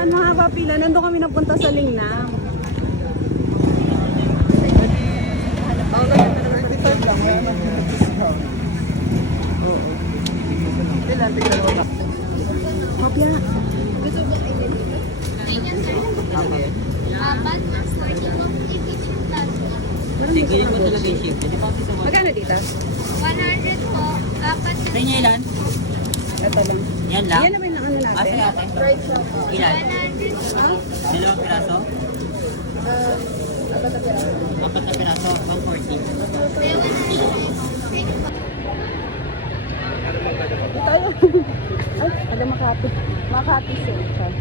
saan mahaba pila. Nandun kami napunta sa Lingnam. Oh, ganyan na naman. Reserve lang. Kaya nag-discount. Oo. Ilan? Tignan mo lang. Kopya. Gusto mo i-deliver? Ganyan, sir. Bag na 40 po. I-feature plus. Sige, ko talaga yung shift. Di ba kasi sa Magkano dito? 100 po. Apat na. Sa inyo ilan? Ito lang. Yan lang? Yan naman ang ano natin. Asa ate? Fried shop. Ilan? 100 po. Dalawang piraso? Apat na pera. Apat na piraso? 140. May 100. Thank you po. Ito tayo. Ay, ada Makati. Makati Central.